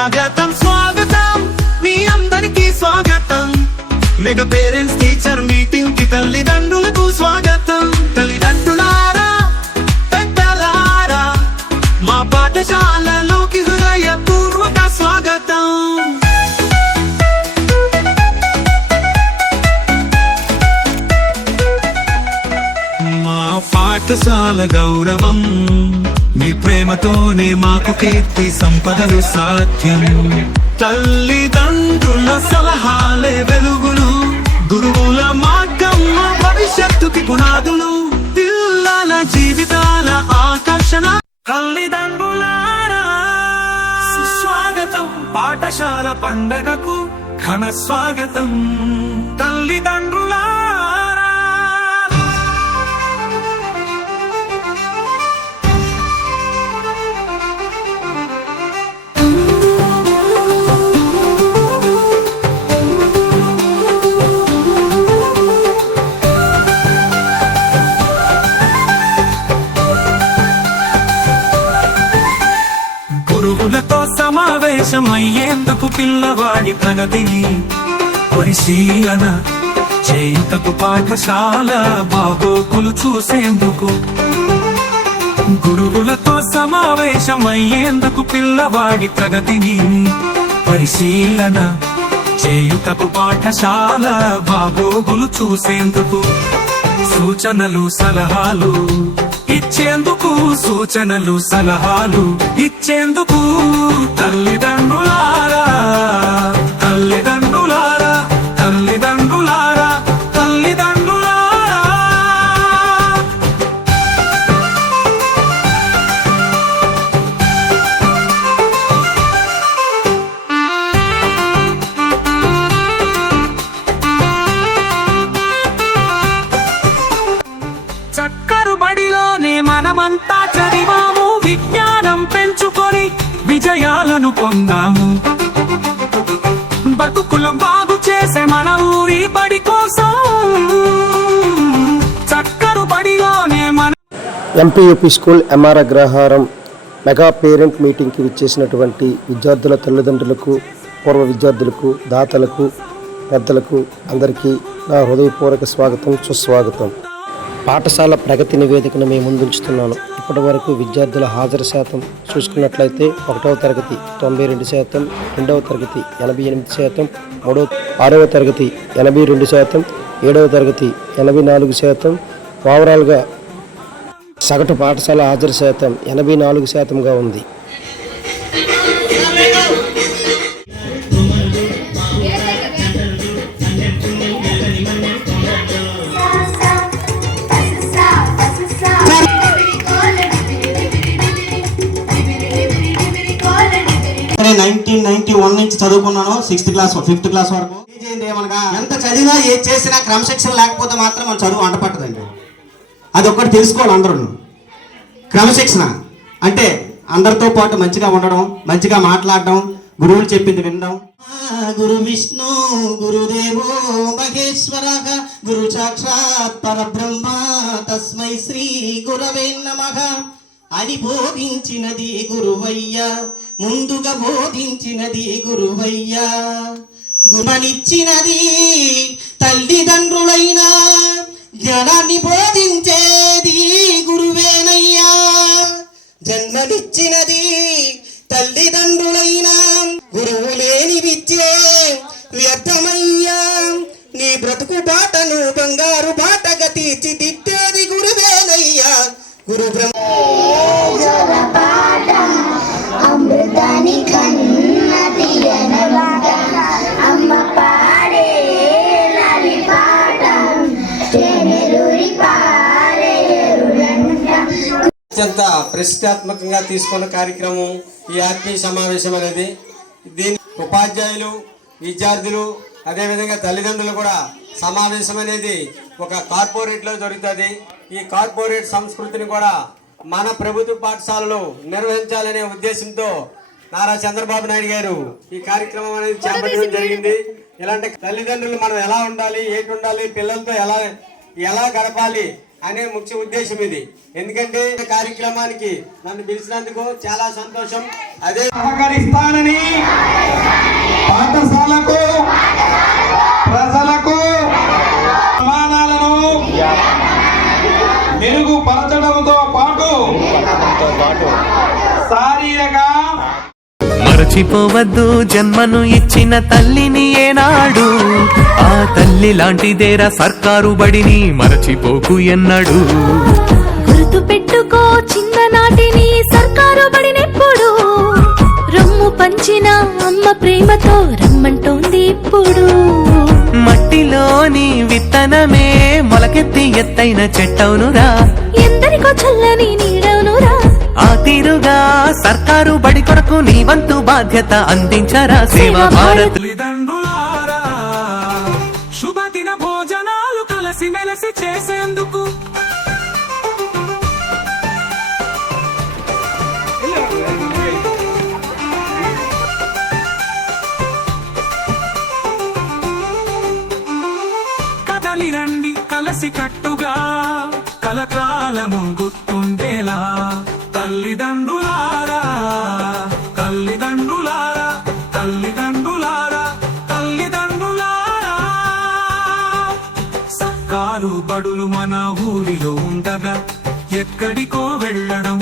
స్వాగతం స్వాగతం. మీ అందరికీ స్వాగతం. మెగా పేరెంట్స్ టీచర్ మీటింగ్కి తల్లిదండ్రులకు స్వాగతం. తల్లిదండ్రులారా పెద్దలారా మా పాఠశాలలోకి హృదయపూర్వక స్వాగతం. మా పాఠశాల గౌరవం. నీ ప్రేమతోనే మాకు కీర్తి సంపదలు సాధ్యం. తల్లిదండ్రుల సలహాలే వెలుగులు గురువుల మార్గం భవిష్యత్తుకి పునాదులు. పిల్లల జీవితాల ఆకర్షణ. తల్లిదండ్రుల స్వాగతం పాఠశాల పండగకు ఘన స్వాగతం. తల్లిదండ్రులారా దేశమయ్యేందుకు పిల్లవాడి ప్రగతిని పరిశీలన చేయుటకు పాఠశాల బాగోకులు చూసేందుకు. గురువులతో సమావేశమయ్యేందుకు పిల్లవాడి ప్రగతిని పరిశీలన చేయుటకు పాఠశాల బాగోగులు చూసేందుకు సూచనలు సలహాలు ఇచ్చేందుకు సూచనలు సలహాలు ఇచ్చేందుకు తల్లిదండ్రులు పొందాము బతుకులు బాగు చేసే మన ఊరి బడి కోసం చక్కరు బడిలోనే మన MPUP school MR Agraharam mega parent మీటింగ్కి విచ్చేసినటువంటి విద్యార్థుల తల్లిదండ్రులకు పూర్వ విద్యార్థులకు దాతలకు పెద్దలకు అందరికీ నా హృదయపూర్వక స్వాగతం సుస్వాగతం. పాఠశాల ప్రగతి నివేదికను మేము ముందుంచుతున్నాను. ఇప్పటి వరకు విద్యార్థుల హాజరు శాతం చూసుకున్నట్లయితే ఒకటవ తరగతి తొంభై రెండు శాతం రెండవ తరగతి ఎనభై ఎనిమిది శాతం మూడవ ఆరవ తరగతి ఎనభై రెండు శాతం ఏడవ తరగతి ఎనభై నాలుగు శాతం ఓవరాల్గా సగటు పాఠశాల హాజరు శాతం ఎనభై నాలుగు శాతంగా ఉంది. నేనే నైన్టీన్ నైన్టీ వన్ నుంచి చదువుకున్నాను సిక్స్త్ క్లాస్ ఫిఫ్త్ క్లాస్ వరకు. చేయండి ఏమనగా ఎంత చదివినా ఏది చేసినా క్రమశిక్షణ లేకపోతే మాత్రం మన చదువు అంటపట్టదండి అది ఒక్కటి తెలుసుకోవాలి అందరూ క్రమశిక్షణ. అంటే అందరితో పాటు మంచిగా ఉండడం మంచిగా మాట్లాడడం గురువులు చెప్పింది వినడం. గురు విష్ణు గురుదేవో మహేశ్వర గురు సాక్షాత్ పరబ్రహ్మ తస్మై శ్రీ గురవే నమ. అది బోధించినది గురువయ్య. ముందుగా బోధించినది గురువయ్య. గుమనిచ్చినది తల్లిదండ్రులు అత్యంత ప్రతిష్టాత్మకంగా తీసుకున్న కార్యక్రమం ఈ ఆత్మీయ సమావేశం అనేది. దీని ఉపాధ్యాయులు విద్యార్థులు అదేవిధంగా తల్లిదండ్రులు కూడా సమావేశం అనేది ఒక కార్పొరేట్లో జరుగుతుంది. ఈ కార్పొరేట్ సంస్కృతిని కూడా మన ప్రభుత్వ పాఠశాలలో నిర్వహించాలనే ఉద్దేశంతో నారా చంద్రబాబు నాయుడు గారు ఈ కార్యక్రమం అనేది చేపట్టడం జరిగింది. ఇలాంటి తల్లిదండ్రులు మనం ఎలా ఉండాలి ఏంటి ఉండాలి పిల్లలతో ఎలా ఎలా గడపాలి అనే ముఖ్య ఉద్దేశం ఇది. ఎందుకంటే ఈ కార్యక్రమానికి నన్ను పిలిచినందుకు చాలా సంతోషం. అదే సహకరిస్తానని పాఠశాలకు ప్రజలకు ప్రమాణాలను మెరుగుపరచడంతో పాటు శారీరక మరచిపోవద్దు. జన్మను ఇచ్చిన తల్లిని ఏనాడు. ఆ తల్లి లాంటిదేరా సర్కారు బడిని మరచిపోకు ఎన్నడు. గుర్తు పెట్టుకో చిన్ననాటిని సర్కారు బడినెప్పుడు. రొమ్ము పంచిన అమ్మ ప్రేమతో రమ్మంటోంది ఇప్పుడు. మట్టిలోని విత్తనమే మొలకెత్తి ఎత్తైన చెట్టవునురా. ఎందరికో చల్లని ఆ తీరుగా సర్కారు బడి కొరకు నీ వంతు బాధ్యత అందించరా సేవా భారత్. తల్లిదండ్రులారా శుభదిన భోజనాలు కలసి మెలసి చేసేందుకు. కదలి రండి కలసి కట్టుగా కలకాలము గుర్తుండేలా. తల్లిదండ్రులారా తల్లిదండ్రులారా తల్లిదండ్రులారా తల్లిదండ్రులారా. సర్కారు బడులు మన ఊరిలో ఉండగా ఎక్కడికో వెళ్ళడం